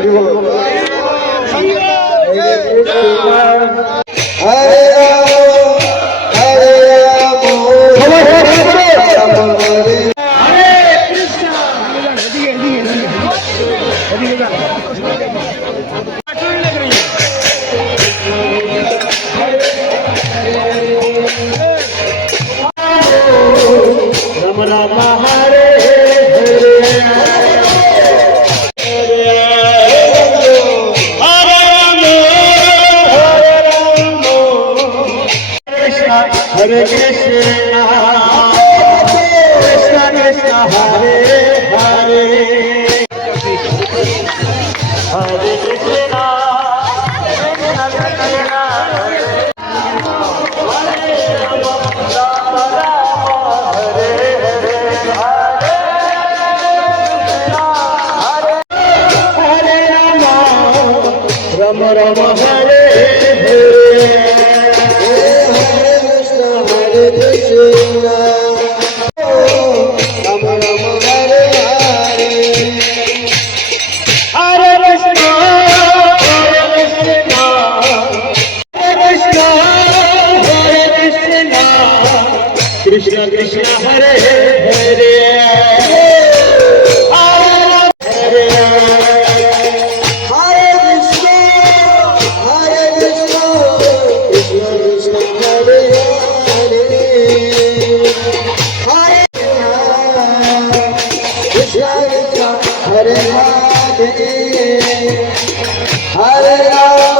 হরে হরে কৃষ্ণ কৃষ্ণ কৃষ্ণ হরে হরে। হরে কৃষ্ণ হরে Ram Ram Ram Hare Hare. Krishna Krishna, Hare Hare, Hare Ram, Hare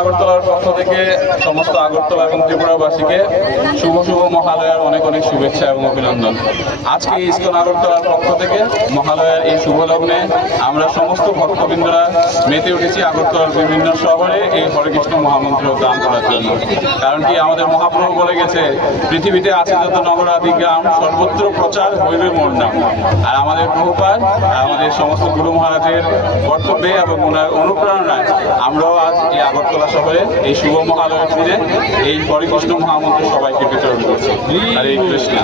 আগরতলার পক্ষ থেকে সমস্ত আগরতলা এবং ত্রিপুরাবাসীকে শুভ শুভ মহালয়ার অনেক অনেক শুভেচ্ছা এবং অভিনন্দন। আজকে ইসকন আগরতলার পক্ষ থেকে মহালয়ার এই শুভ লগ্নে আমরা সমস্ত ভক্তবৃন্দরা মেতে উঠেছি আগরতলার বিভিন্ন শহরে এই হরেকৃষ্ণ মহামন্ত্র দান করার জন্য। কারণ কি আমাদের মহাপ্রভু বলে গেছে, পৃথিবীতে আছে যত নগরাদি গ্রাম, সর্বত্র প্রচার হইবে মোর নাম। আর আমাদের প্রভুপাত আমাদের সমস্ত গুরু মহারাজের কর্তব্যে এবং ওনার অনুপ্রেরণায় আমরাও আজ এই আগরতলা শহরে এই শুভ মহালয়ের দিনে এই হরিকৃষ্ণ মহামন্ত্র সবাইকে বিতরণ করছি। হরে কৃষ্ণ।